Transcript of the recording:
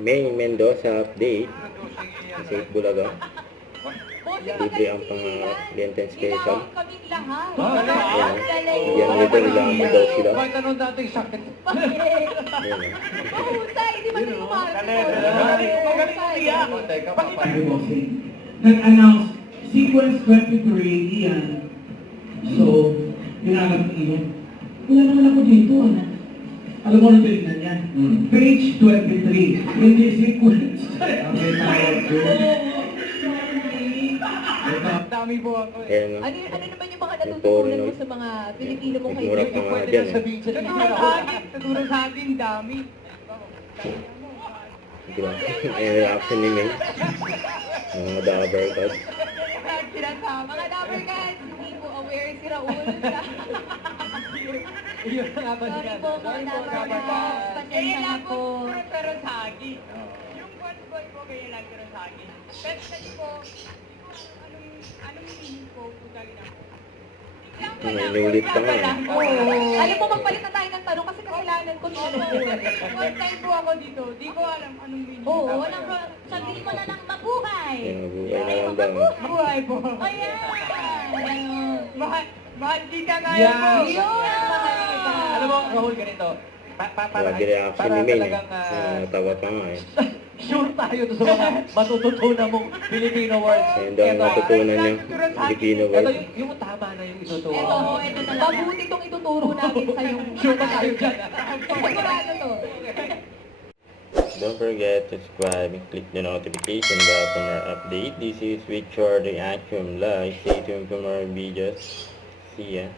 May Mendoza update. Sa Bulaga. Libre ang pang-Lenten special. Kaming lahat. Ayan. Bigyan nito ilangan mo daw sila. Kahit anong dating sakit. Ayan. Mahusay, di ba yung mga Nag-announce sequence 23 yan. So, ginagawa ko wala naman ako dito, ano? Alam mo na tinignan niya? Page 23. Hindi sequence. Okay, Dami po ako eh. Ayan nga. Ano naman yung mga natutunan mo sa mga Pilipino mong Mura pa kaibigan? nga Pwede dyan na eh. sabihin sa akin. Tuturo sa akin, dami. Di ba? Ayan reaction ni May. Mga dabber cards. Mga dabber guys, hindi po aware si Raul. Yun nga ba Sorry nila? po mga dabber guys, pasensya na po. Pero sagi. Yung one boy ko kaya lang pero sagi. Pero kasi po, anong meaning po putang ina ko? May inulit pa nga eh. Alam mo, magpalit na tayo ng tanong kasi kasalanan ko nito. One time po ako dito, di ko alam anong meaning. Oo, walang sabihin mo na lang mabuhay. Ayan, mabuhay naman daw. Buhay po. Ayan! Mahal kita nga Yeah. po. Yun! Alam mo, Rahul, ganito. Grabe reaction ni May eh. Natawa pa nga eh. Sure tayo doon sa mga matututunan mong Filipino words. Ayun daw ang matutunan niya. Filipino Ito word. yung tama na yung ituturo. Ito talaga. Mabuti itong ituturo natin sa yung... Sure ba tayo dyan? Sigurado to. Don't forget to subscribe and click the notification bell for more update. This is Richard Reaction Live. Stay tuned for more videos. See ya.